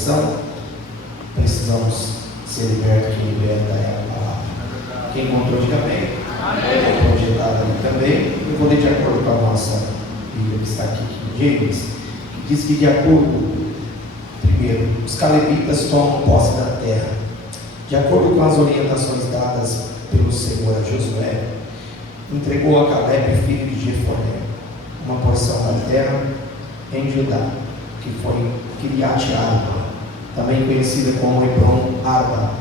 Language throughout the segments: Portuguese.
libertação, precisamos ser libertos. Quem liberta é a palavra. Quem encontrou, diga bem. Amém. Projetado ali também. Eu vou ler de acordo com a nossa Bíblia que está aqui, James, que diz que de acordo, primeiro, os calebitas tomam posse da terra. De acordo com as orientações dadas pelo Senhor a Josué, entregou a Caleb, filho de Jefoné, uma porção da terra em Judá, que foi Kiriat Arba, também conhecida como Hebron Arba,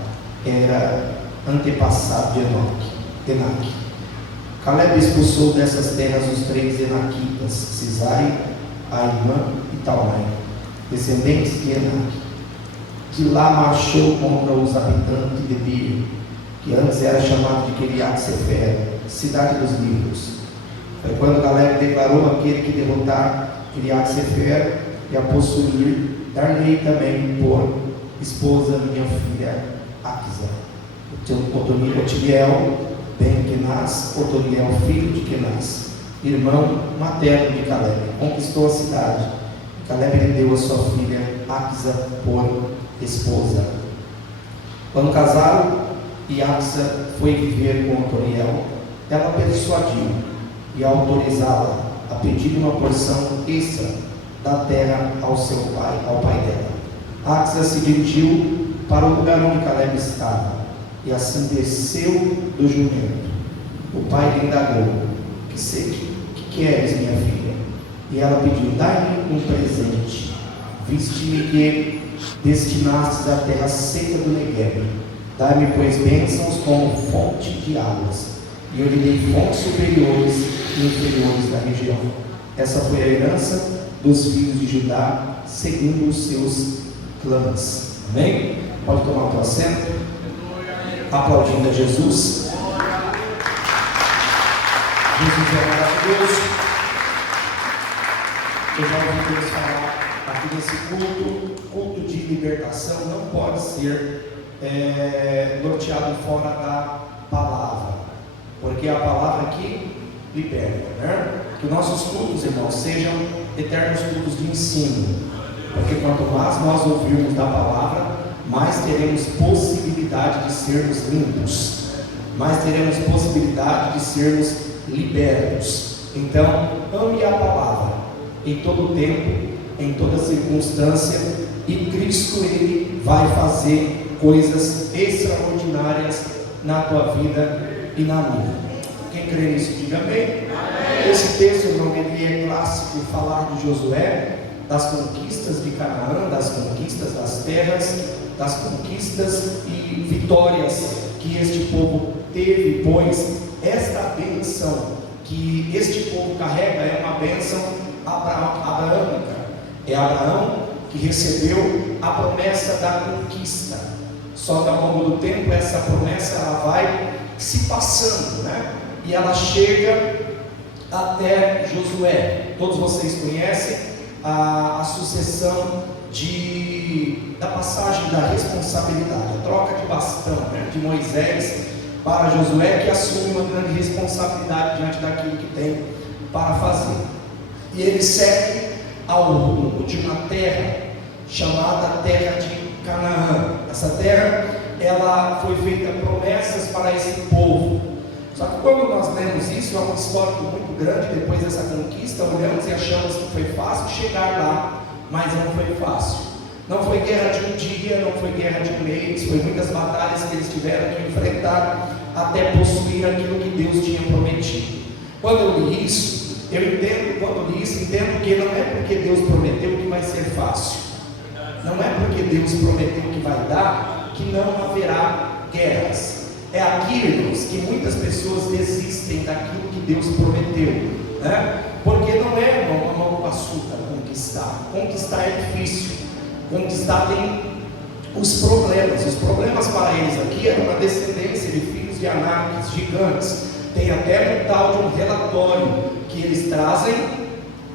era antepassado de Enaque. Caleb expulsou dessas terras os 3 Enaquitas, Sisai, Aimã e Talmai, descendentes de Enaque. De lá marchou contra os habitantes de Debir, que antes era chamado de Kiriat Sefer, cidade dos livros. Foi quando Caleb declarou àquele que derrotar Kiriat Sefer e a possuir, dar-lhe também por esposa minha filha Aquisa. Otoniel ben Kenaz, Otoniel filho de Kenaz, irmão materno de Caleb, conquistou a cidade. Caleb lhe deu a sua filha Aquisa por esposa. Quando casaram e Aquisa foi viver com Otoniel, ela persuadiu e autorizá-la a pedir uma porção extra da terra ao seu pai, ao pai dela. Aquisa se dirigiu para o lugar onde Caleb estava e assim desceu do jumento. O pai lhe indagou: que queres, minha filha? E ela pediu: dai-me um presente, visto-me que destinastes a terra seca do Negueb. Dai-me, pois, bênçãos como fonte de águas. E eu lhe dei fontes superiores e inferiores da região. Essa foi a herança dos filhos de Judá, segundo os seus clãs. Amém? Pode tomar o teu assento, aplaudindo a Jesus. Jesus é maravilhoso. Eu já ouvi Deus falar aqui nesse culto de libertação não pode ser norteado fora da palavra, porque a palavra aqui liberta, né? Que nossos cultos, irmãos, sejam eternos cultos de ensino, porque quanto mais nós ouvirmos da palavra, mais teremos possibilidade de sermos limpos, mais teremos possibilidade de sermos libertos. Então, ame a palavra em todo tempo, em toda circunstância, e Cristo, Ele vai fazer coisas extraordinárias na tua vida e na minha. Quem crê nisso, diga amém. Esse texto, irmão, ele é clássico, falar de Josué, das conquistas de Canaã, das conquistas das terras, das conquistas e vitórias que este povo teve, pois esta bênção que este povo carrega é uma bênção abraâmica. É Abraão que recebeu a promessa da conquista. Só que ao longo do tempo essa promessa ela vai se passando, né? E ela chega até Josué. Todos vocês conhecem a sucessão da passagem da responsabilidade, a troca de bastão, né, de Moisés para Josué, que assume uma grande responsabilidade diante daquilo que tem para fazer. E ele segue ao rumo de uma terra chamada Terra de Canaã. Essa terra, ela foi feita promessas para esse povo. Só que quando nós lemos isso, é um histórico muito grande. Depois dessa conquista, olhamos e achamos que foi fácil chegar lá, mas não foi fácil. Não foi guerra de um dia, não foi guerra de um mês, foi muitas batalhas que eles tiveram que enfrentar até possuir aquilo que Deus tinha prometido. Quando eu li isso, entendo que não é porque Deus prometeu que vai ser fácil. Não é porque Deus prometeu que vai dar, que não haverá guerras. É aqui, irmãos, que muitas pessoas desistem daquilo que Deus prometeu, né? Porque não é, irmão, uma mão com açúcar conquistar. Conquistar é difícil. Conquistar tem os problemas para eles aqui eram uma descendência de filhos de Anáquios, gigantes. Tem até um tal de um relatório que eles trazem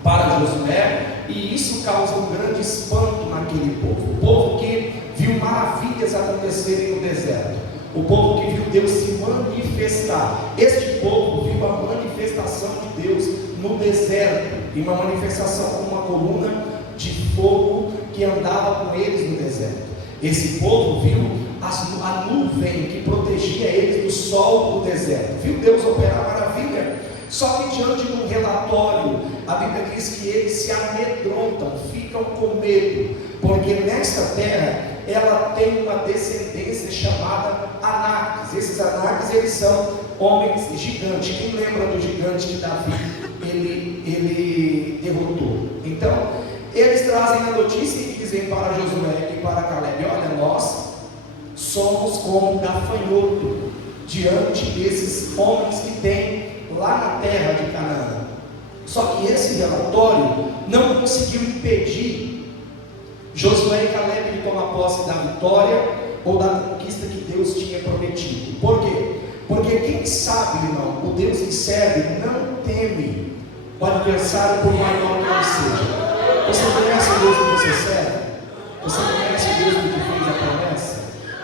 para Josué, e isso causa um grande espanto naquele povo. O povo que viu maravilhas acontecerem no deserto, o povo que viu Deus se manifestar. Este povo viu a manifestação de Deus no deserto, e uma manifestação com uma coluna de fogo que andava com eles no deserto. deserto. Esse povo viu a nuvem que protegia eles do sol do deserto, viu Deus operar maravilha. Só que diante de um relatório, a Bíblia diz que eles se amedrontam, ficam com medo, porque nesta terra ela tem uma descendência chamada Anáquios. Esses Anáquios, eles são homens gigantes. Quem lembra do gigante que Davi ele derrotou? Então eles trazem a notícia e dizem para Josué e para Caleb: olha, nós somos como gafanhoto diante desses homens que tem lá na terra de Canaã. Só que esse relatório não conseguiu impedir Josué e Caleb de tomar posse da vitória ou da conquista que Deus tinha prometido. Por quê? Porque quem sabe, irmão, o Deus que serve não teme o adversário, por maior que ele seja. Você conhece o Deus que você serve? Você conhece o Deus que te fez a promessa?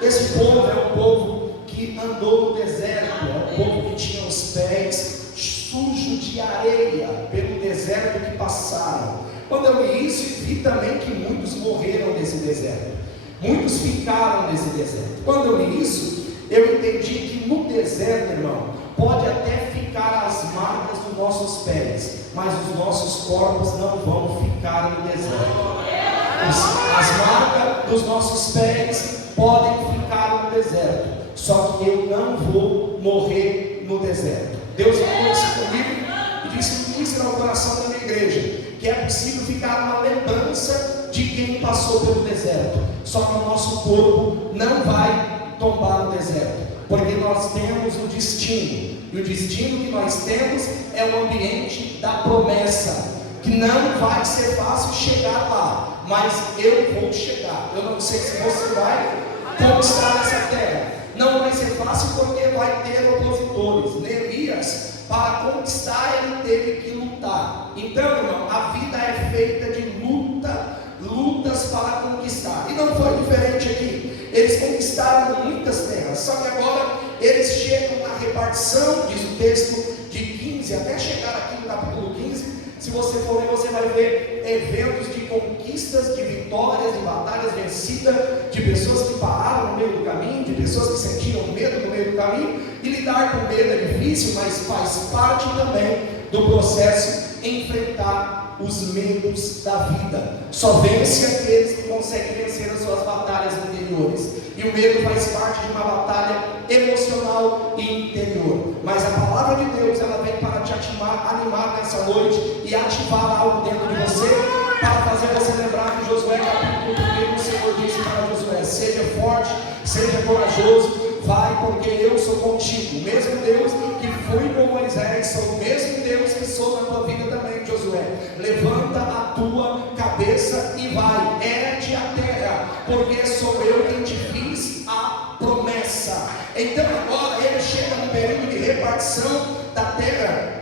Esse povo é um povo que andou no deserto, é um povo que tinha os pés sujos de areia pelo deserto que passaram. Quando eu li isso, vi também que muitos morreram nesse deserto, muitos ficaram nesse deserto. Quando eu li isso, eu entendi que no deserto, irmão, pode até ficar as marcas dos nossos pés, mas os nossos corpos não vão ficar no deserto. As marcas dos nossos pés podem ficar no deserto, só que eu não vou morrer no deserto. Deus falou isso comigo e disse isso no coração da minha igreja, que é possível ficar uma lembrança de quem passou pelo deserto, só que o nosso corpo não vai tombar no deserto, porque nós temos um destino, e o destino que nós temos é o ambiente da promessa, que não vai ser fácil chegar lá, mas eu vou chegar. Eu não sei se você vai conquistar essa terra, não vai ser fácil porque vai ter opositores. Neemias, para conquistar, ele teve que lutar. Então, irmão, a vida é feita de lutas para conquistar, e não foi diferente aqui. Eles conquistaram muitas terras, só que agora eles chegam na repartição, diz o texto de 15, até chegar aqui no capítulo 15. Se você for ler, você vai ver eventos de conquistas, de vitórias, de batalhas vencidas, de pessoas que pararam no meio do caminho, de pessoas que sentiram medo no meio do caminho. E lidar com medo é difícil, mas faz parte também do processo enfrentar os medos da vida. Só vence aqueles que conseguem vencer as suas batalhas interiores. E o medo faz parte de uma batalha emocional e interior. Mas a palavra de Deus, ela vem para te animar nessa noite e ativar algo dentro de você, para fazer você lembrar que Josué capítulo 1, o Senhor disse para Josué: seja forte, seja corajoso, vai, porque eu sou contigo. O mesmo Deus que fui com Moisés, sou o mesmo Deus que sou na tua vida também, Josué. Levanta a tua cabeça e vai, herede a terra, porque sou eu quem te fiz a promessa. Então agora ele chega no período de repartição da terra,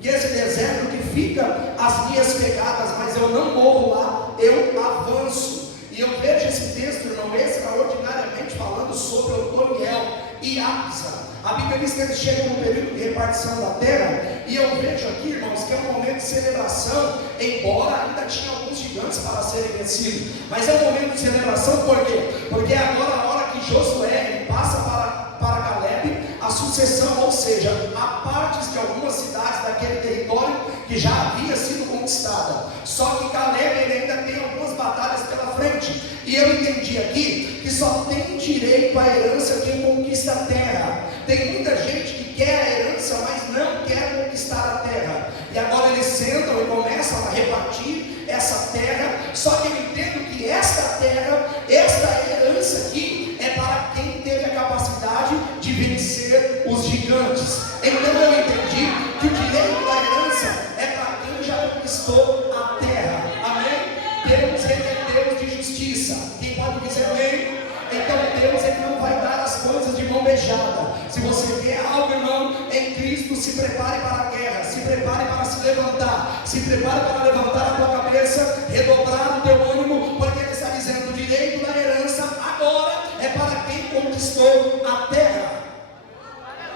e esse deserto que fica as minhas pegadas, mas eu não morro lá, eu avanço. E eu vejo esse texto, irmão, extraordinariamente falando sobre Otoniel e Asa. A Bíblia diz que eles chegam no período de repartição da terra, e eu vejo aqui, irmãos, que é um momento de celebração, embora ainda tinha alguns gigantes para serem vencidos, mas é um momento de celebração. Por quê? Porque agora a hora que Josué ele passa para Caleb a sucessão, ou seja, há partes de algumas cidades daquele território que já havia sido conquistada, só que Caleb ele ainda tem algumas batalhas pela frente. E eu entendi aqui que só tem direito à herança quem conquista a terra. Tem muita gente que quer a herança, mas não quer conquistar a terra, e agora eles sentam e começam a repartir essa terra. Só que eu entendo que esta terra, esta herança aqui, é para quem teve a capacidade de vencer os gigantes. Então eu entendi que o direito da herança é para quem já conquistou a terra. Amém? Deus é Deus de justiça. Quem pode dizer amém? Então Deus ele não vai dar as coisas de mão beijada. Se você quer algo, irmão, em Cristo, se prepare para a guerra, se prepare para se levantar, se prepare para levantar a tua cabeça, redobrar o teu ânimo, porque ele está dizendo: o direito da herança agora é para quem conquistou a terra.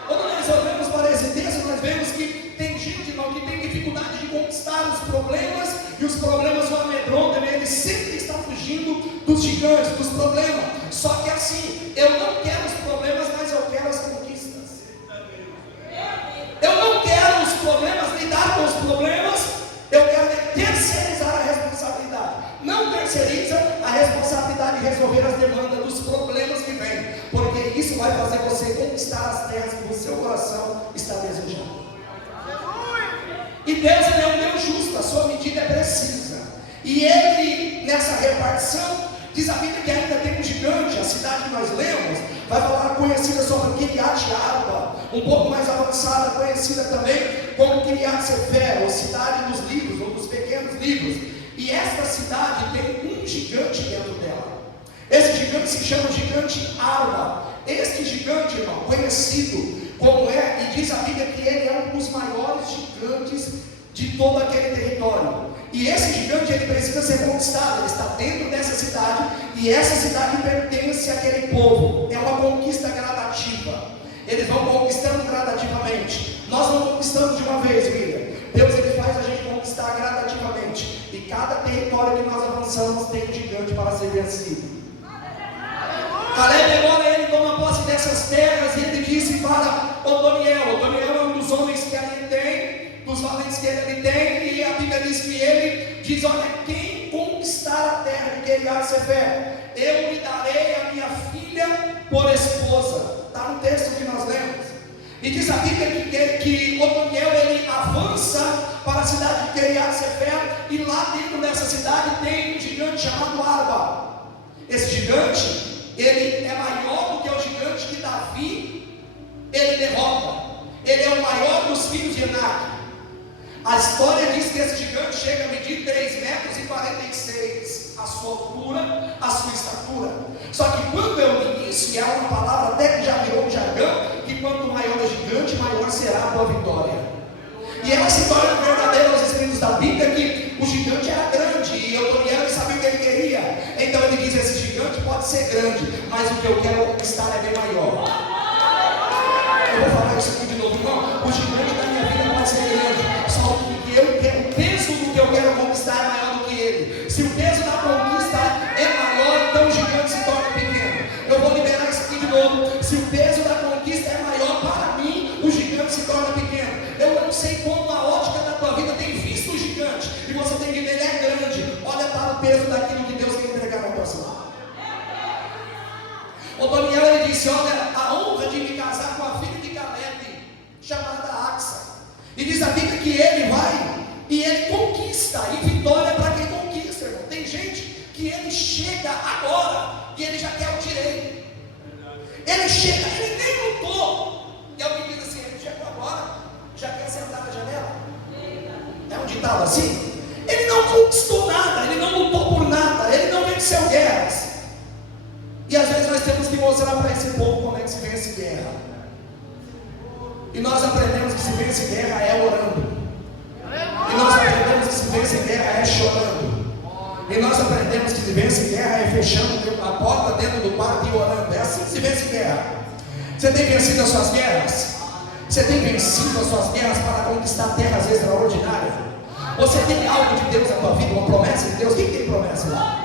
Quando nós olhamos para esse texto, nós vemos que tem gente, irmão, que tem dificuldade de conquistar os problemas, e os problemas o amedrontam, ele sempre está fugindo dos gigantes, dos problemas. Só que assim, eu não quero os problemas, mas eu quero as conquistas. Eu não quero os problemas, lidar com os problemas, eu quero terceirizar a responsabilidade. Não terceiriza a responsabilidade de resolver as demandas dos problemas que vêm, porque isso vai fazer você conquistar as terras que o seu coração está desejando. E Deus, Ele é um Deus justo, a sua medida é precisa. E Ele, nessa repartição, diz a Bíblia que ainda tem um gigante, a cidade que nós lemos, vai falar conhecida sobre Kiriat Arba, um pouco mais avançada, conhecida também como Kiriat Sefer, ou cidade dos livros, ou dos pequenos livros. E esta cidade tem um gigante dentro dela. Esse gigante se chama gigante Arba. Este gigante, irmão, conhecido como é, e diz a Bíblia que ele é um dos maiores gigantes de todo aquele território. E esse gigante, ele precisa ser conquistado, ele está dentro dessa cidade, e essa cidade pertence àquele povo. É uma conquista gradativa. Eles vão conquistando gradativamente. Nós não conquistamos de uma vez, William. Deus, ele faz a gente conquistar gradativamente. E cada território que nós avançamos tem um gigante para ser vencido. Caleb agora ele toma posse dessas terras e ele disse para Otoniel. Otoniel é um dos homens que ali tem, dos valentes que ele tem, e a Bíblia diz que ele diz: olha, quem conquistar a terra de Kiriat Sefer, eu lhe darei a minha filha por esposa. Está no texto que nós lemos. E diz a Bíblia que Otoniel ele avança para a cidade de Kiriat Sefer, e lá dentro dessa cidade tem um gigante chamado Arba. Esse gigante, ele é maior do que o gigante que Davi ele derrota. Ele é o maior dos filhos de Enac. A história diz que esse gigante chega a medir 3,46 metros, a sua altura, a sua estatura. Só que quando é o início, e é uma palavra até que já virou um jargão, que quanto maior o gigante, maior será a tua vitória. E ela se torna verdadeira aos escritos da Bíblia que o gigante era grande, e Otoniel sabia o que ele queria. Então ele diz: esse gigante pode ser grande, mas o que eu quero conquistar é bem maior. Eu vou falar isso aqui de novo, irmão. O gigante da minha vida pode ser grande, só que eu quero, o peso do que eu quero conquistar é maior do que ele. Se o peso da conquista é maior, então o gigante se torna pequeno. Eu vou liberar isso aqui de novo. Se o peso da conquista é maior para mim, o gigante se torna pequeno. Eu não sei como a ótica da tua vida tem visto o gigante, e você tem que ver, ele é grande. Olha para o peso daquilo que Deus quer entregar na tua mão. Otoniel ele disse: olha, a honra de me casar com a filha de Caleb, chamada Axa. E diz a Bíblia que ele vai e ele conquista, e vitória para quem conquista, irmão. Tem gente que ele chega agora e ele já quer o direito. Ele chega, ele nem lutou. E alguém diz assim: ele chegou agora, já quer sentar na janela. É um ditado assim. Ele não conquistou nada, ele não lutou por nada, ele não venceu guerras. E às vezes nós temos que mostrar para esse povo como é que se vence guerra. E nós aprendemos que se vence guerra é orando. E nós aprendemos que se vence guerra é chorando. E nós aprendemos que se vence guerra é fechando a porta dentro do quarto e orando. É assim que se vence guerra. Você tem vencido as suas guerras? Você tem vencido as suas guerras para conquistar terras extraordinárias? Você tem algo de Deus na tua vida, uma promessa de Deus? Quem tem promessa lá?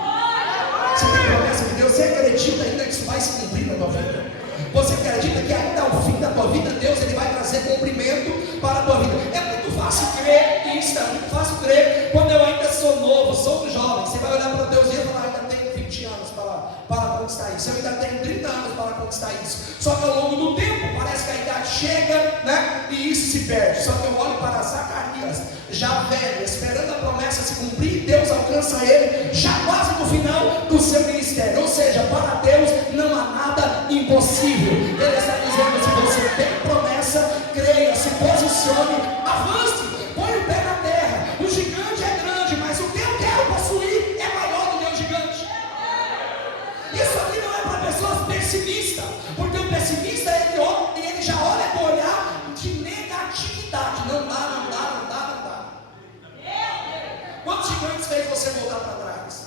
Você tem promessa de Deus? Você acredita ainda que isso vai se cumprir na tua vida? Você acredita que ainda ao fim da tua vida, Deus ele vai trazer cumprimento para a tua vida? É muito fácil crer nisso, é muito fácil crer quando eu ainda sou novo, sou um jovem. Você vai olhar para Deus e falar: ainda tenho 20 anos para conquistar isso, eu ainda tenho 30 anos para conquistar isso. Só que ao longo do tempo, parece que a idade chega, né? E isso se perde. Só que eu olho para Zacarias, já velho, esperando a promessa se cumprir, e Deus alcança ele já quase no final do seu ministério. Ou seja, para Deus não há nada impossível. Ele está dizendo: se você tem promessa, creia, se posicione, avance, põe o pé na terra. O gigante é grande, mas o que eu quero possuir é maior do que o gigante. Isso aqui não é para pessoas pessimistas, porque o pessimista ele já olha com o olhar de negatividade. Não dá, não dá, não dá, não dá. Quantos gigantes fez você voltar para trás?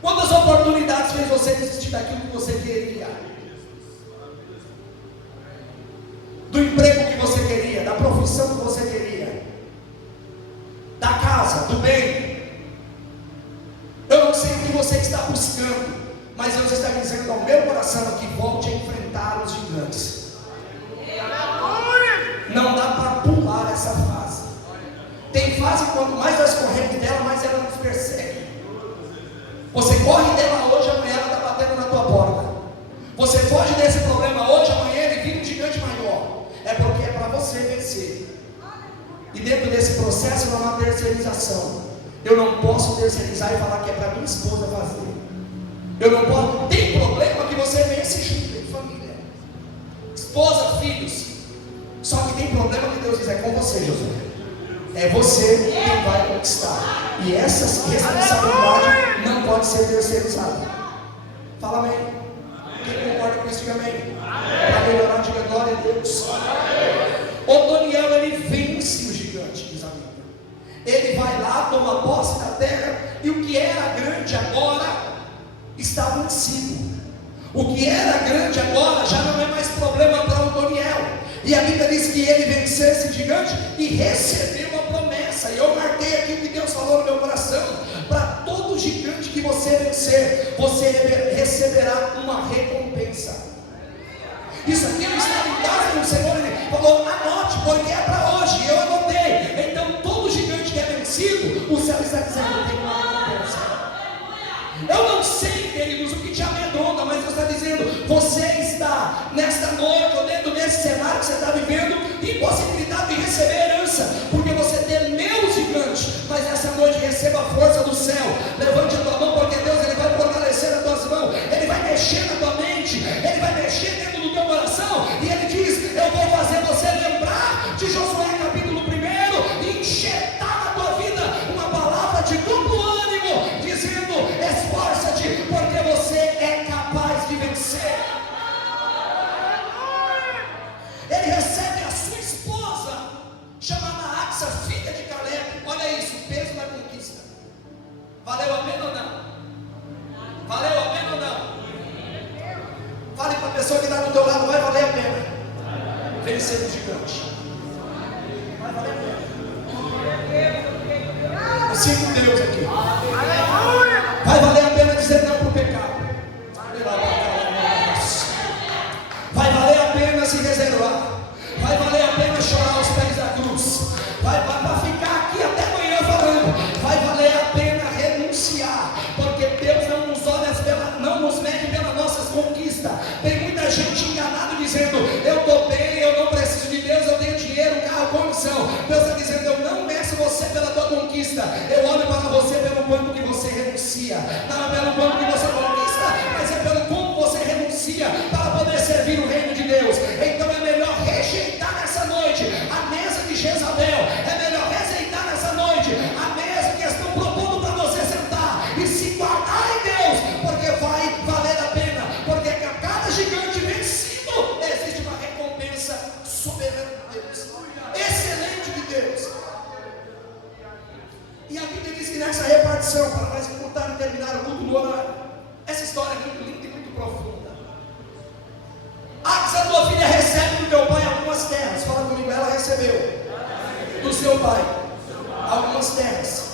Quantas oportunidades fez você desistir daquilo que você queria? Do emprego que você queria, da profissão que você queria, da casa, do bem. Eu não sei o que você está buscando. Mas Deus está dizendo ao meu coração aqui: volte a enfrentar os gigantes. Não dá para pular essa fase. Tem fase que quanto mais nós corremos dela, mais ela nos persegue. Você corre dela hoje, amanhã ela está batendo na tua porta. Você foge desse problema hoje, amanhã ele vira um gigante maior. É porque é para você vencer. E dentro desse processo não há terceirização. Eu não posso terceirizar e falar que é para minha esposa fazer. Eu não posso. Tem problema que você vence junto em família, esposa, filhos. Só que tem problema que Deus diz: é com você, Josué. É você quem vai conquistar. E essa responsabilidade não pode ser terceirizada. Fala amém. Quem concorda com isso, diga amém. Para melhorar, diga glória a Deus. Otoniel, ele vence o gigante, diz a Bíblia. Ele vai lá, toma posse da terra, e o que era grande agora está vencido. O que era grande agora já não é mais problema para Otoniel. E a Bíblia diz que ele venceu esse gigante e recebeu a promessa. E eu marquei aqui o que Deus falou no meu coração: para todo gigante que você vencer, você receberá uma recompensa. Isso aqui não está em casa do Senhor. Ele falou: anote, porque é para hoje. Eu anotei. Então todo gigante que é vencido, o céu está dizendo: tem uma recompensa. Eu não sei, queridos, o que te amedronta, mas Deus está dizendo: você está nesta noite, ou dentro desse cenário que você está vivendo, impossibilidade de receber herança, porque você temeu o gigante. Mas essa noite receba a força do céu. Levante a tua mão, porque Deus ele vai fortalecer as tuas mãos, Ele vai mexer na tua mente, Ele vai mexer dentro do teu coração. E Ele diz: eu vou fazer você lembrar de Josué capítulo 1 e injetar na tua vida uma palavra de duplo ânimo, dizendo: esforça-te, porque você é capaz de vencer. Ele recebe a sua esposa, chamada Axa, filha de Caleb. Olha isso, o peso da conquista. Valeu a pena ou não? Valeu a pena ou não? Fale para a pessoa que está do teu lado: vai valer a pena vencer o gigante. Vai valer a pena. Eu sinto Deus aqui. Vai valer a pena dizer não para o pecado. Vai valer a pena se reservar. Vai valer a pena chorar aos pés da cruz. Vai ficar aqui até amanhã falando. Vai valer a pena renunciar, porque Deus não nos olha não nos mede pelas nossas conquistas. Tem muita gente enganada dizendo: eu estou bem, eu não preciso de Deus, eu tenho dinheiro, carro, condição. Deus está dizendo: eu não meço você pela tua conquista, eu olho para você pelo quanto que você renuncia. Não é pelo quanto que você conquista, mas é pelo como você renuncia para poder servir o reino de Deus. Então é melhor rejeitar nessa noite a mesa de Jezabel. É melhor rejeitar nessa noite a mesa que estão propondo para você sentar e se guardar em Deus, porque vai valer a pena. Porque a cada gigante vencido existe uma recompensa soberana de Deus, excelente de Deus. E a Bíblia diz que nessa repartição, para nós encurtar e terminar o culto do horário, essa história é muito linda e muito profunda. Axa, tua filha recebe do teu pai algumas terras. Fala comigo: ela recebeu do seu pai algumas terras.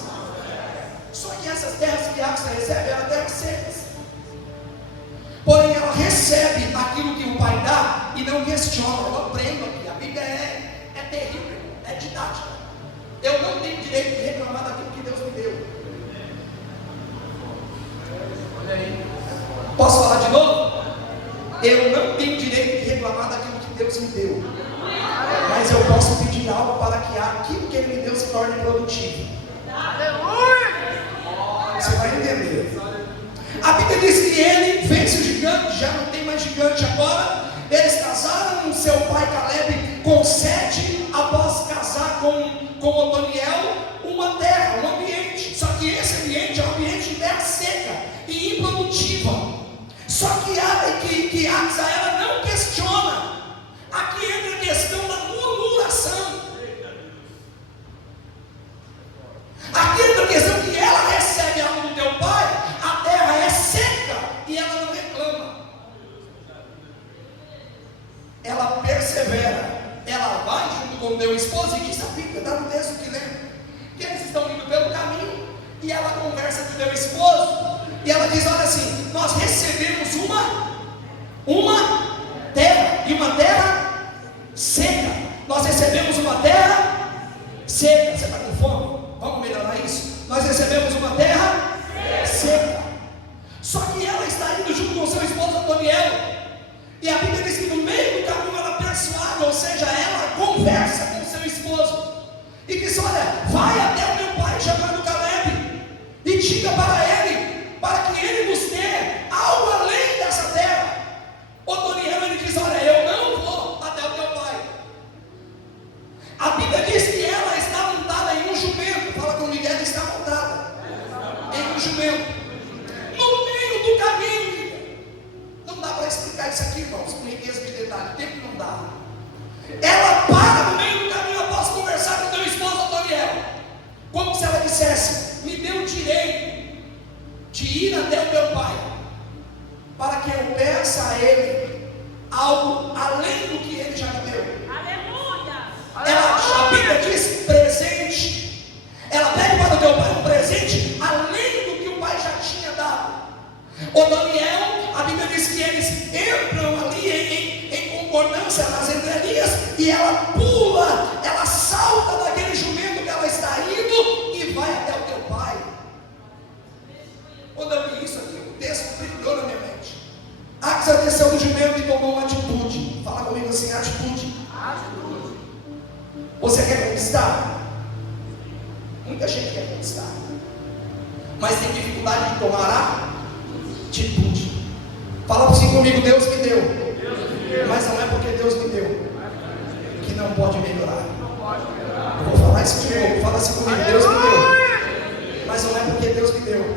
Só que essas terras que Axa recebe eram terras secas. Porém ela recebe aquilo que o pai dá e não questiona. Eu aprendo aqui, a Bíblia é terrível, é didática. Eu não tenho direito de reclamar daquilo que Deus me deu. Olha aí. Posso falar de novo? Eu não tenho direito de reclamar daquilo que Deus me deu, mas eu posso pedir algo para que aquilo que Ele me deu se torne produtivo. Você vai entender. A Bíblia diz que ele vence o gigante, já não tem mais gigante agora. Eles casaram com seu pai Caleb, concede após casar com Otoniel uma terra, um ambiente. Só que esse ambiente é um ambiente de terra seca e improdutiva. Só que Axa, ela não questiona. Aqui entra a questão da murmuração. Aqui entra a questão que ela recebe algo do teu pai, a terra é seca e ela não reclama. Ela persevera, ela vai junto com o teu esposo e diz a Bíblia, está no texto que lê, que eles estão indo pelo caminho e ela conversa com o teu esposo e ela diz: olha assim, nós recebemos Só que ela está indo junto com seu esposo Otoniel. E a Bíblia diz que no meio do caminho ela persuade, ou seja, ela conversa com seu esposo. E diz: olha, vai até o meu pai chamado Caleb, e diga para que ele nos dê algo além dessa terra. Otoniel, ele diz: olha, eu não vou até o teu pai. A Bíblia diz que ela está montada em um jumento. Fala comigo, ela está montada em um jumento. No meio do caminho. Não dá para explicar isso aqui, irmãos, com riqueza de detalhe. O tempo não dá. Ela para no meio do caminho. Eu posso conversar com teu esposo Otoniel, como se ela dissesse: me dê o direito de ir até o meu pai, para que eu peça a ele algo além do que ele já me deu. Aleluia! A Bíblia diz presente. Ela pede para o teu pai um presente além do que o pai já tinha dado. Otoniel, a Bíblia diz que eles entram ali em concordância nas entrelinhas, e ela pula, ela salta daquele jumento que ela está indo e vai até o teu pai. Quando eu vi isso aqui, o texto brilhou na minha mente. Axa desceu do jumento e tomou uma atitude. Fala comigo assim: atitude. Você quer conquistar? Muita gente quer conquistar, mas tem dificuldade de tomar atitude. Fala assim comigo: Deus me deu, mas não é porque Deus me deu que não pode melhorar. Eu vou falar isso de novo. Fala assim comigo: Deus me deu, mas não é porque Deus me deu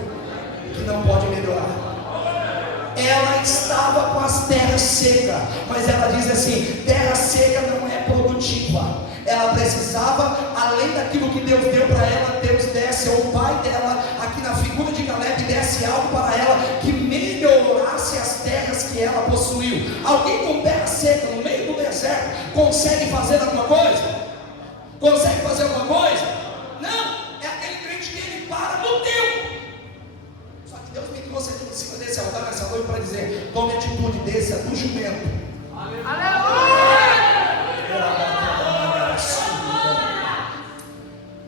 que não pode melhorar. Ela estava com as terras secas, mas ela diz assim: terra seca não é produtiva. Ela precisava, além daquilo que Deus deu para ela, Deus desse, ou o pai dela, aqui na figura de Caleb, desse algo para ela que melhorasse as terras que ela possuiu. Alguém com terra seca no meio do deserto consegue fazer alguma coisa? Consegue fazer alguma coisa? Não, é aquele crente que ele para no tempo. Só que Deus me trouxe aqui em cima desse altar nessa noite para dizer: tome atitude, desça do jumento. Aleluia!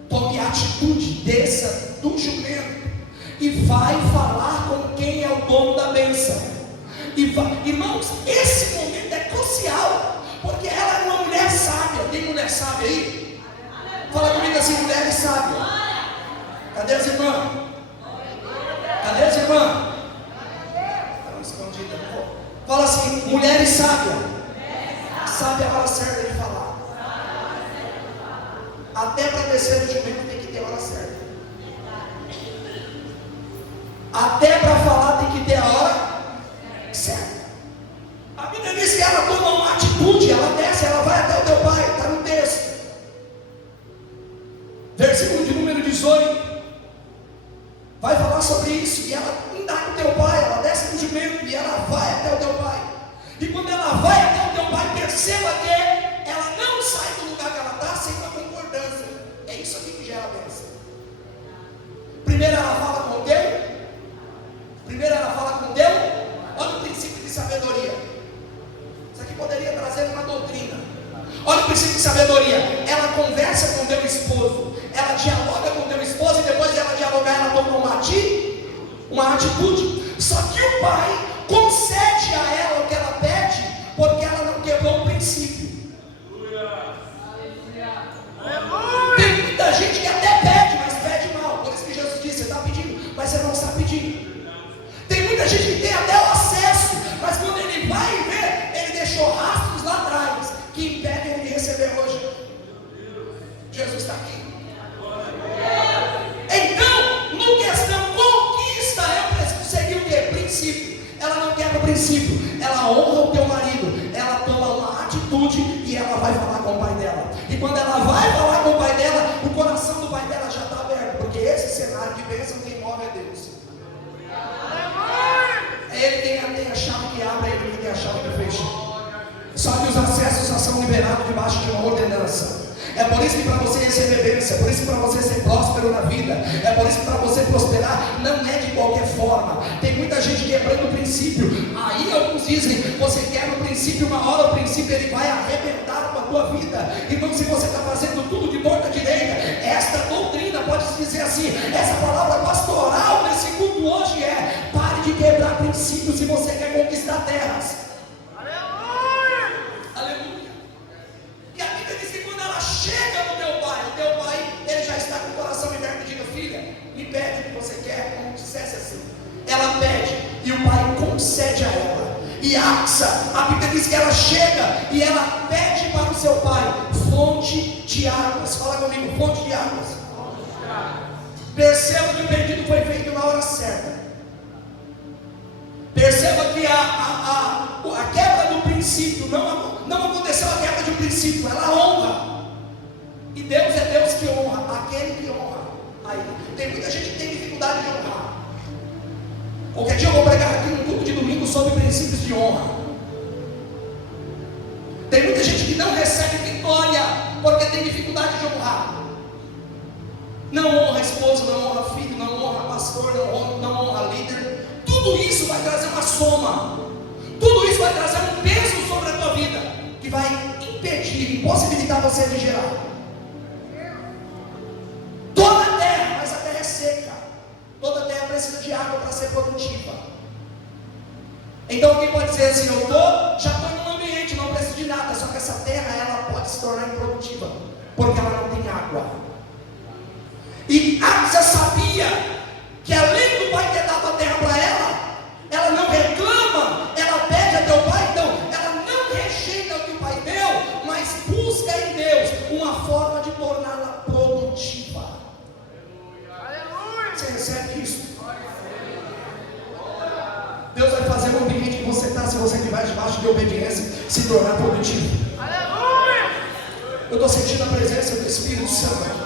Tome atitude, desça do jumento e vai falar com quem é o dono da bênção. Irmãos, esse momento é crucial, porque ela é uma mulher sábia. Tem mulher sábia aí? Fala comigo assim: mulheres sábias. Cadê as irmãs? Cadê as irmãs? Estão escondidas. Fala assim: mulheres sábias. Sábia para certa de falar. Até para descer do jumento tem que ter a hora certa. Até para falar tem que ter a hora certa. A Bíblia diz que ela toma uma atitude, ela desce, ela vai até o teu pai. Está no texto. Versículo de número 18. Vai falar sobre isso. E ela dá no teu pai, ela desce do jumento e ela vai até o teu pai. E quando ela vai até o teu pai, perceba que ela não sai do lugar que ela está sem uma concordância. É isso aqui que gera bênção. Primeiro ela fala com Deus. Olha o princípio de sabedoria. Isso aqui poderia trazer uma doutrina. Olha o princípio de sabedoria. Ela conversa com teu esposo, ela dialoga com teu esposo, e depois de ela dialogar, ela toma uma atitude. Só que o pai concede a ela o que ela pede, porque ela não quebrou o princípio. Tem muita gente que até pede, mas pede mal. Por isso que Jesus disse: você está pedindo, mas você não está pedindo. Tem muita gente que tem até o acesso, mas quando ele vai ver, ele deixou rastros lá atrás que impedem ele de receber hoje. Jesus está aqui. Então, no questão conquista, eu preciso seguir o que? Princípio. Ela não quebra o princípio, ela honra o teu marido, ela toma uma atitude e ela vai falar com o pai dela. E quando ela vai falar com o pai dela, o coração do pai dela já está aberto, porque esse cenário de bênção quem move é Deus. É Ele quem tem a chave que abre, é Ele quem tem a chave que fecha. Só que os acessos só são liberados debaixo de uma ordenança. É por isso que para você receber bênção, é por isso que para você ser próspero na vida, é por isso que para você prosperar, não é de qualquer forma. Tem muita gente quebrando o princípio. Aí alguns dizem: você quebra o princípio, uma hora o princípio ele vai arrebentar com a tua vida. Então, se você está fazendo tudo de torta direita, esta doutrina pode se dizer assim, essa palavra pastoral nesse culto hoje é: pare de quebrar quebrar princípios se você quer conquistar terras. Aleluia. E a Bíblia diz que quando ela chega no teu pai, ele já está com o coração aberto e diga: filha, me pede o que você quer, como dissesse assim. Ela pede e o pai concede a ela. E Axa, a Bíblia diz que ela chega e ela pede para o seu pai fonte de águas. Fala comigo, fonte de águas. Perceba que o pedido foi feito na hora certa. Perceba que a quebra do princípio não aconteceu a quebra de um princípio, ela honra. E Deus é Deus que honra aquele que honra. Aí, tem muita gente que tem dificuldade de honrar. Qualquer dia eu vou pregar aqui no culto de domingo sobre princípios de honra. Tem muita gente que não recebe vitória porque tem dificuldade de honrar. Não honra esposa, não honra filho, não honra pastor, não honra líder. Tudo isso vai trazer uma soma. Tudo isso vai trazer um peso sobre a tua vida que vai impedir, impossibilitar você de gerar. Toda a terra, mas a terra é seca. Toda a terra precisa de água para ser produtiva. Então alguém pode dizer assim: eu já estou em um ambiente, não preciso de nada. Só que essa terra, ela pode se tornar improdutiva, porque ela não tem água. E Axa sabia que além do pai ter dado a terra para ela não reclama, ela pede a teu pai. Então ela não rejeita o que o pai deu, mas busca em Deus uma forma de torná-la produtiva. Você recebe isso? Deus vai fazer um ambiente que você está, se você estiver debaixo de obediência, se tornar produtivo. Eu estou sentindo a presença do Espírito Santo.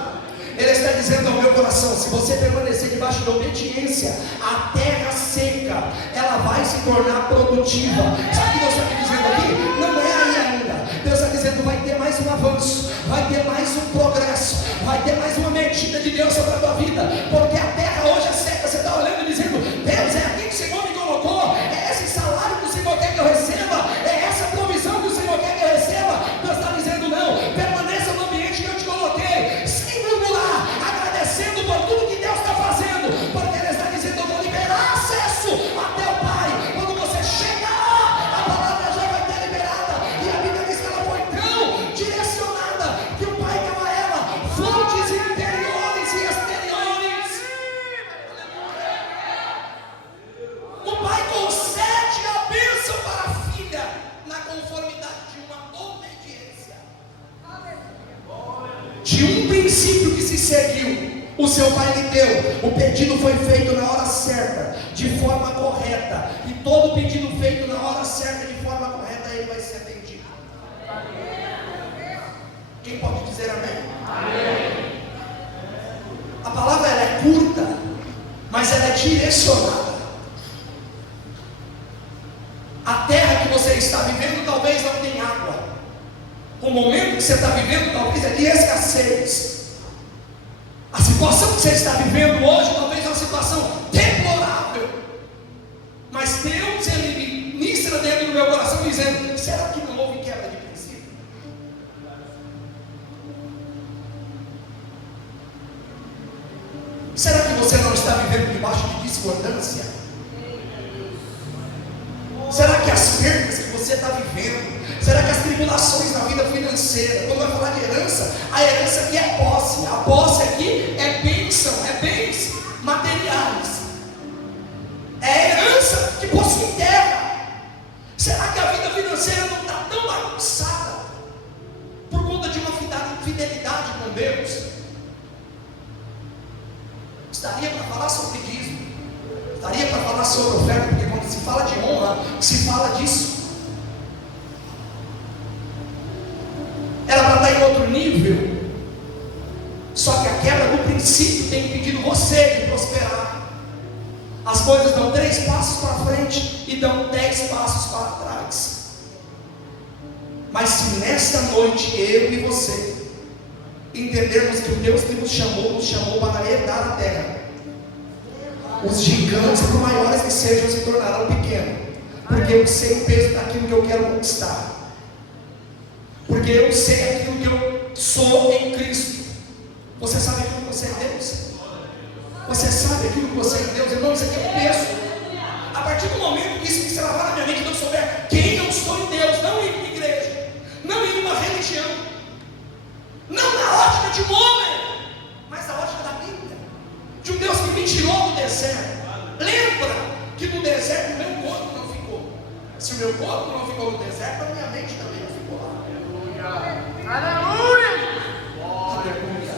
Ele está dizendo ao meu coração: se você permanecer debaixo de obediência, a terra seca, ela vai se tornar produtiva. Sabe o que Deus está dizendo aqui? Não é aí ainda. Deus está dizendo: vai ter mais um avanço, vai ter mais um progresso, vai ter mais uma medida de Deus sobre a tua vida. Porque a terra hoje é seca. Você está olhando e dizendo: Deus, é aqui que o Senhor me colocou, é esse salário que o Senhor quer que eu receba, é essa provisão que o Senhor quer que eu receba. Deus está dizendo: não, permaneça no ambiente que eu te coloquei, sem murmurar, agradecendo por tudo que Deus está fazendo, porque Ele está dizendo: eu vou liberar acesso até o Pai. Quando você chega lá, a palavra já vai ter liberada. E a Bíblia diz que ela foi tão direcionada que o Pai deu a ela fontes interiores e exteriores. O Pai concede a bênção para a filha na conformidade de uma obediência, de um princípio que se seguiu. O seu pai lhe deu, o pedido foi feito na hora certa, de forma correta, e todo pedido feito na hora certa, de forma correta, ele vai ser atendido. Quem pode dizer amém? Amém. A palavra ela é curta, mas ela é direcionada. A terra que você está vivendo talvez não tenha água. O momento que você está vivendo talvez é de escassez. A situação que você está vivendo hoje talvez é uma situação deplorável. Mas Deus, Ele ministra dentro do meu coração dizendo: será que não houve quebra de princípio? Será que você não está vivendo debaixo de discordância? Será que as perdas que você está vivendo, será que as tribulações da vida financeira, quando vai falar de herança, a herança aqui é posse, a posse aqui é bênção, é bens materiais, é herança que possui terra. Será que a vida financeira não está tão bagunçada por conta de uma fidelidade com Deus? Estaria para falar sobre dízimo, estaria para falar sobre oferta, porque quando se fala de honra, se fala disso. Era para estar em outro nível, só que a quebra do princípio tem impedido você de prosperar. As coisas dão 3 passos para frente e dão 10 passos para trás. Mas se nesta noite eu e você entendermos que o Deus que nos chamou para herdar a terra, os gigantes, por maiores que sejam, se tornarão pequenos, porque eu sei o peso daquilo que eu quero conquistar, porque eu sei aquilo que eu sou em Cristo. Você sabe aquilo que você é em Deus? Você sabe aquilo que você é em Deus? Irmão, isso aqui é um peso. A partir do momento que isso se lavar na minha mente, que eu souber quem eu sou em Deus, não em uma igreja, não em uma religião, não na ótica de um homem, mas na ótica da Bíblia, de um Deus que me tirou do deserto. Lembra que no deserto o meu corpo não ficou. Se o meu corpo não ficou no deserto, a minha mente também não ficou lá. Aleluia! Aleluia!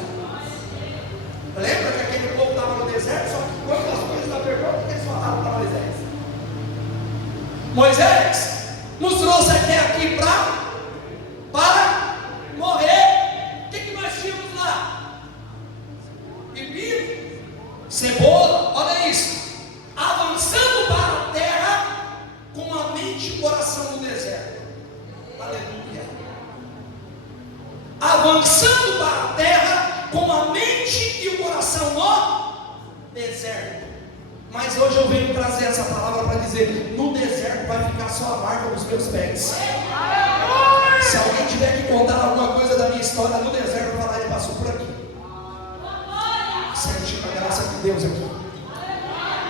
Lembra que aquele povo estava no deserto, só que quando as coisas da pergunta, eles falaram para Moisés: Moisés nos trouxe até aqui para morrer. O que nós tínhamos lá? Pepino, cebola, olha isso. Avançando para a terra com a mente e o coração no deserto. Aleluia. Avançando para a terra com a mente e o coração no deserto. Mas hoje eu venho trazer essa palavra para dizer: no deserto vai ficar só a marca dos meus pés. Se alguém tiver que contar alguma coisa da minha história no deserto, vai lá, ele passou por aqui. Sente a graça de Deus aqui.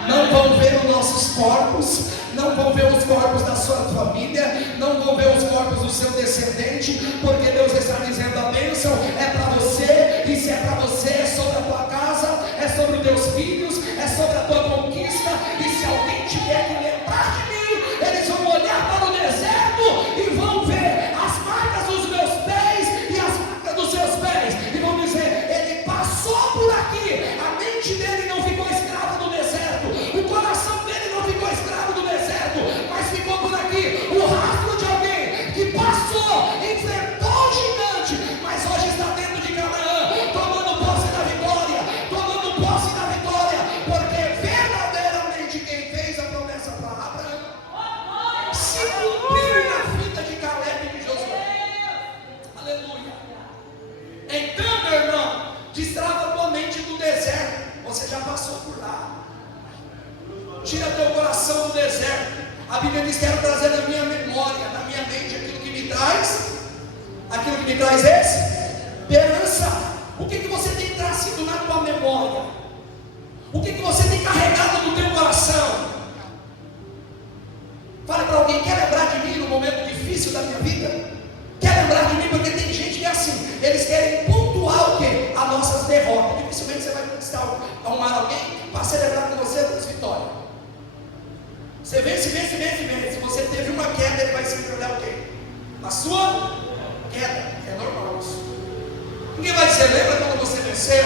Não vão ver os nossos corpos, não vão ver os corpos da sua família, não vão ver os corpos do seu descendente, porque Deus está dizendo: a bênção é para você, e se é para você, é sobre a tua casa, é sobre os teus filhos, é sobre a tua conquista. E se alguém tiver que lembrar de mim, eles vão olhar para o deserto e vão ver as marcas dos meus pés e as marcas dos seus pés, e vão dizer: ele passou por aqui. A mente dele não ficou escrava do deserto, o coração dele não ficou escravo do deserto, mas ficou por aqui o rastro de alguém que passou, enfrentou o gigante, mas hoje está dentro de Canaã, tomando posse da vitória, porque verdadeiramente quem fez a promessa para Abraão se cumpriu na vida de Caleb e de Josué. Aleluia. Então, meu irmão, destrava a tua mente do deserto. Você já passou por lá. Tira teu coração do deserto. A Bíblia diz: quero trazer na minha memória, na minha mente, aquilo que me traz esperança. O que você tem trazido na tua memória? O que você tem carregado no teu coração? Fale para alguém: quer lembrar de mim no momento difícil da minha vida? Quer lembrar de mim? Porque tem gente que é assim, eles querem pontuar o quê? As nossas derrotas. Dificilmente você vai arrumar alguém para celebrar com você as vitórias. Você vence. Se você teve uma queda, ele vai sempre olhar o quê? A sua queda. É normal isso. Ninguém vai dizer: lembra quando você venceu?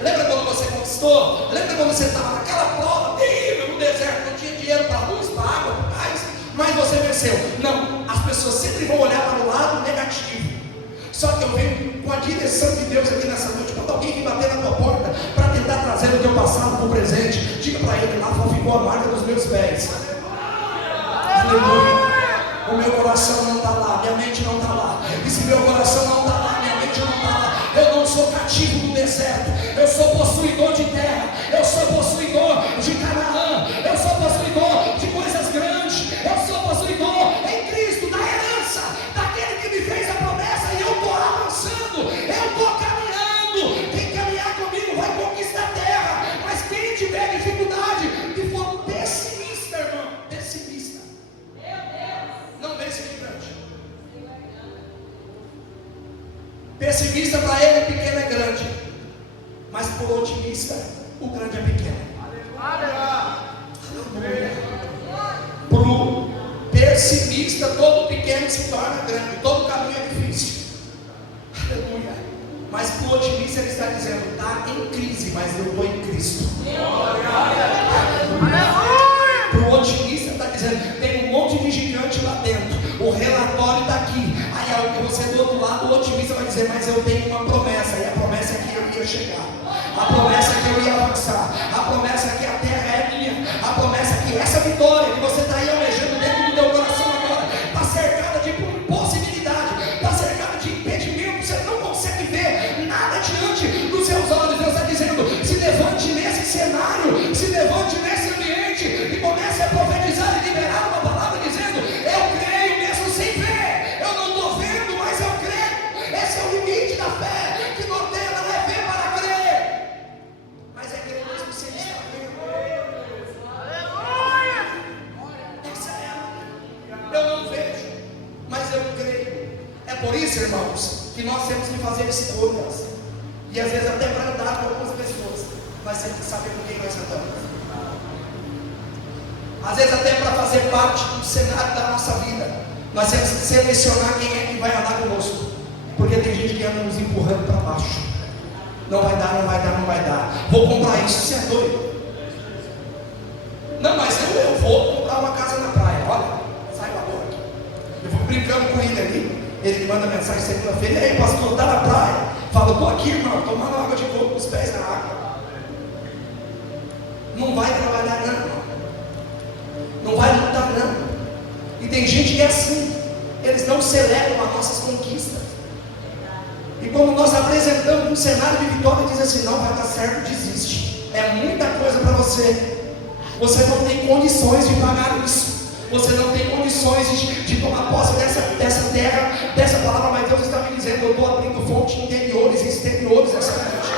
Lembra quando você conquistou? Lembra quando você estava naquela prova terrível no deserto, não tinha dinheiro para luz, para água, para gás, mas você venceu? Não, as pessoas sempre vão olhar para o lado negativo. Só que eu venho com a direção de Deus aqui nessa noite. Quando alguém vir bater na tua porta para tentar trazer o teu passado para o presente, diga para ele: lá ficou a marca dos meus pés. Aleluia. O meu coração não está lá, minha mente não está lá. E se meu coração não está lá, minha mente não está lá, eu não sou cativo do deserto. Eu sou possuidor de terra. Eu sou possuidor de Canaã. Eu sou possuidor de coisas grandes. Eu sou possuidor em Cristo da herança daquele que me fez a promessa. E eu estou avançando, eu estou caminhando. Quem caminhar comigo vai conquistar a terra. Mas quem tiver dificuldade e for pessimista, irmão, pessimista, não vence gigante. Pessimista para ele, pequeno é grande, mas para o otimista, o grande é pequeno. Aleluia. Para o pessimista, todo pequeno se torna grande, todo caminho é difícil. Aleluia. Mas para o otimista, ele está dizendo: está em crise, mas eu estou em Cristo. Para o otimista, está dizendo: tem um monte de gigante lá dentro, o relatório está aqui. Aí você do outro lado, o otimista vai dizer: mas eu tenho uma promessa, e a promessa é que eu ia chegar, a promessa é que eu ia avançar, a promessa é que a terra é minha, a promessa é que essa vitória que você está aí almejando dentro do teu coração agora está cercada de impossibilidade, está cercada de impedimento. Você não consegue ver nada diante dos seus olhos. Deus está dizendo: se levante nesse cenário, se levante nesse ambiente e comece a profetizar e liberar uma palavra dizendo: eu creio mesmo sem ver. Eu não estou vendo, mas eu creio. Esse é o limite da fé, que norteia não é ver para crer, mas é crer mesmo sem estar vendo. por isso, irmãos, que nós temos que fazer escolhas. E às vezes até para andar com algumas pessoas, nós temos que saber com quem nós andamos. Às vezes até para fazer parte do cenário da nossa vida, nós temos que selecionar quem é que vai andar conosco. Porque tem gente que anda nos empurrando para baixo. Não vai dar, não vai dar, não vai dar. Vou comprar isso, você é doido. Não, mas eu vou comprar uma casa na praia. Olha, sai lá agora. Eu vou brincando com ele ali. Ele me manda mensagem segunda-feira. E aí, pastor, está na praia? Fala, estou aqui, irmão, tomando água de coco com os pés na água. Não vai trabalhar, não, irmão. Não vai lutar, não. E tem gente que é assim. Eles não celebram as nossas conquistas. E quando nós apresentamos um cenário de vitória, diz assim: não vai dar certo, desiste. É muita coisa para você. Você não tem condições de pagar isso. Você não tem condições de tomar posse dessa terra, dessa palavra. Mas Deus está me dizendo: eu estou abrindo fontes interiores e exteriores essa noite.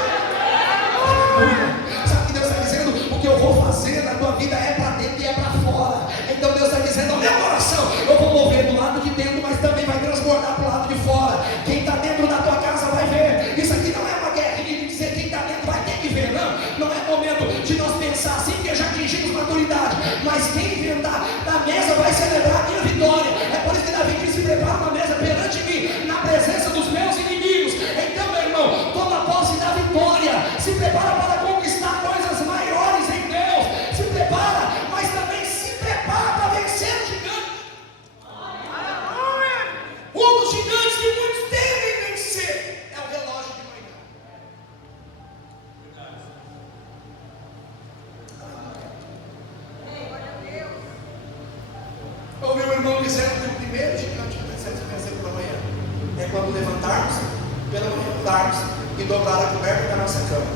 Sabe o que Deus está dizendo? O que eu vou fazer na tua vida é para dentro e é para fora. Então Deus está dizendo: meu coração, eu vou mover do lado de dentro, mas também vai transbordar para o lado de fora. Quem está dentro da tua casa vai ver. Isso aqui não é uma guerra de dizer quem está dentro vai ter que ver. Não é momento de nós pensar assim, porque já atingimos maturidade. Mas quem inventar da mesa vai celebrar a minha vitória. É por isso que Davi disse: prepara uma mesa perante mim, na presença dos meus inimigos. Então, meu irmão, toma posse da vitória. Se prepara para conquistar coisas maiores em Deus. Se prepara, mas também se prepara para vencer o gigante. Um dos gigantes que muitos devem vencer é o relógio de manhã. Eu ouvi o irmão dizendo que o primeiro gigante que precisamos vencer pela manhã é quando levantarmos pela manhã, mudarmos e dobrar a coberta da nossa cama.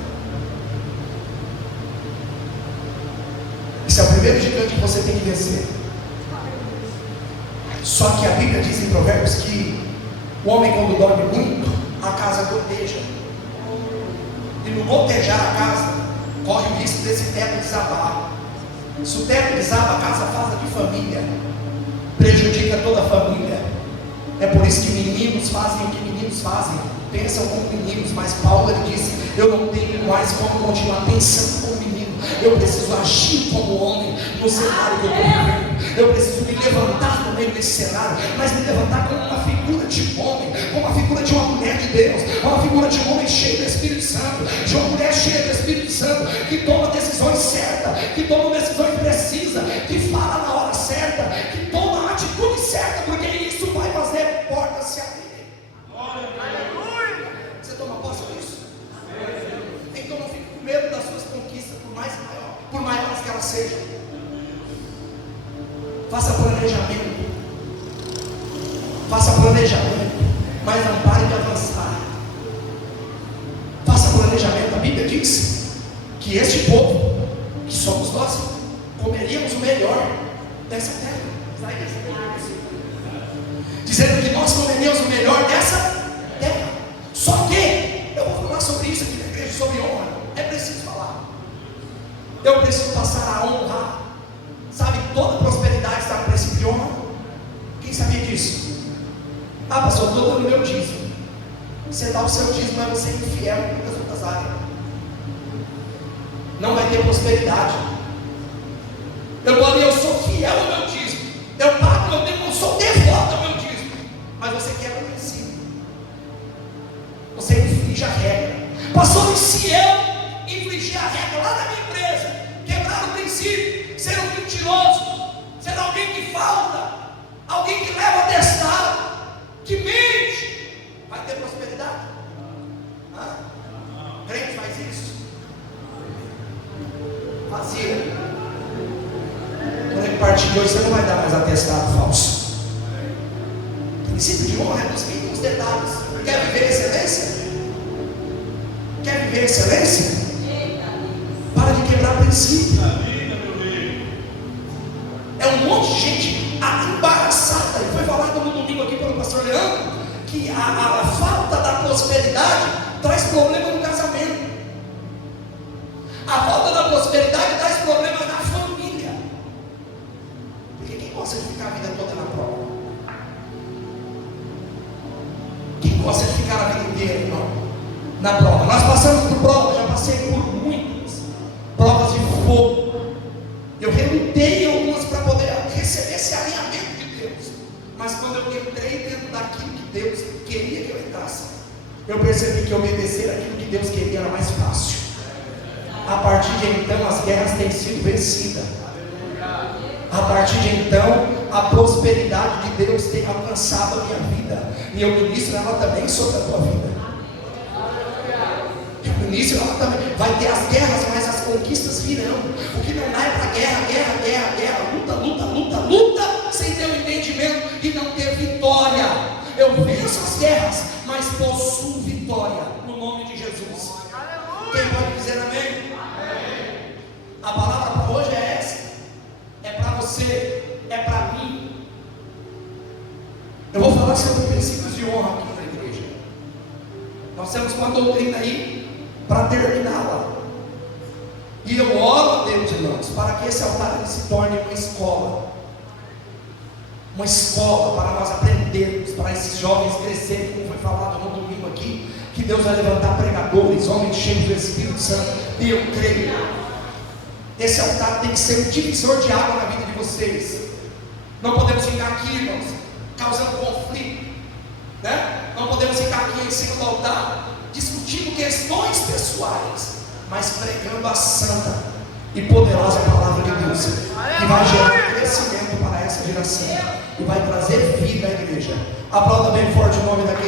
Esse é o primeiro gigante que você tem que vencer. Só que a Bíblia diz em Provérbios que o homem, quando dorme muito, a casa goteja. E no gotejar a casa, corre o risco desse teto desabar. Se o teto desaba, a casa afasta de família, prejudica toda a família. É por isso que meninos fazem o que meninos fazem, pensam como meninos. Mas Paulo, ele disse: eu não tenho mais como continuar pensando como menino. Eu preciso agir como homem no cenário que eu estou vivendo. Eu preciso me levantar no meio desse cenário, mas me levantar como uma figura de homem, como uma figura de uma mulher de Deus, uma figura de um homem cheio do Espírito Santo, de uma mulher cheia do Espírito Santo, que toma decisões certas, que toma decisões precisas, que fala na hora certa, que toma a atitude certa, porque isso vai fazer portas se abrirem. Você toma posse disso? Então não fique com medo das suas conquistas, por maiores que elas sejam. Faça planejamento, mas não pare de avançar. Faça planejamento. A Bíblia diz que este povo, que somos nós, comeríamos o melhor dessa terra. Dizendo que nós comeríamos o melhor dessa terra. Só que eu vou falar sobre isso aqui na igreja, sobre honra. É preciso falar. Eu preciso passar a honrar. Sabe, toda prosperidade está no princípio de honra. Quem sabia disso? Ah, pastor, eu estou dando meu dízimo. Você dá o seu dízimo, mas você é infiel em muitas outras áreas. Não vai ter prosperidade. Eu estou ali, eu sou fiel ao meu dízimo. Eu pago meu tempo, eu sou devoto ao meu dízimo. Mas você quebra o princípio. Você inflige a regra. Pastor, e se eu infligir a regra lá na minha empresa, quebrar o princípio, ser um mentiroso, ser alguém que falta, alguém que leva atestado, que mente, vai ter prosperidade? Crente faz isso? Fazia. Quando ele partir de hoje, você não vai dar mais atestado falso. O princípio de honra é nos mínimos detalhes. Quer viver excelência? Quer viver excelência? Para de quebrar princípio. É um monte de gente embaraçada. E foi falado no domingo aqui pelo pastor Leandro que a falta da prosperidade traz problema no casamento. A falta da prosperidade traz problema na família. Porque quem gosta de ficar a vida toda na prova? gosta de ficar a vida inteira, irmão, na prova. Nós passamos por provas, já passei por muitas provas de fogo. Eu relutei em algumas para poder receber esse alinhamento de Deus. Mas quando eu entrei dentro daquilo que Deus queria que eu entrasse, eu percebi que obedecer aquilo que Deus queria era mais fácil. A partir de então, as guerras têm sido vencidas. A partir de então, a prosperidade de Deus tem alcançado a minha vida. E eu ministro ela também sobre a tua vida. Eu ministro ela também. Vai ter as guerras, mas as conquistas virão. O que não dá é para guerra, luta, sem ter o entendimento e não ter vitória. Eu venço as guerras, mas possuo vitória no nome de Jesus. Quem pode dizer amém? A palavra para hoje é essa. É para você, é para mim. Eu vou falar sobre princípios de honra aqui na igreja. Nós temos uma doutrina aí para terminá-la. E eu oro a Deus, irmãos, para que esse altar se torne uma escola. Uma escola para nós aprendermos, para esses jovens crescerem, como foi falado no domingo aqui, que Deus vai levantar pregadores, homens cheios do Espírito Santo. E eu creio. Esse altar tem que ser um divisor de água na vida de vocês. Não podemos ficar aqui, irmãos, causando conflito, né? Não podemos ficar aqui em cima do altar discutindo questões pessoais, mas pregando a santa e poderosa palavra de Deus, que vai gerar crescimento para essa geração e vai trazer vida à igreja. Aplauda bem forte o nome daquele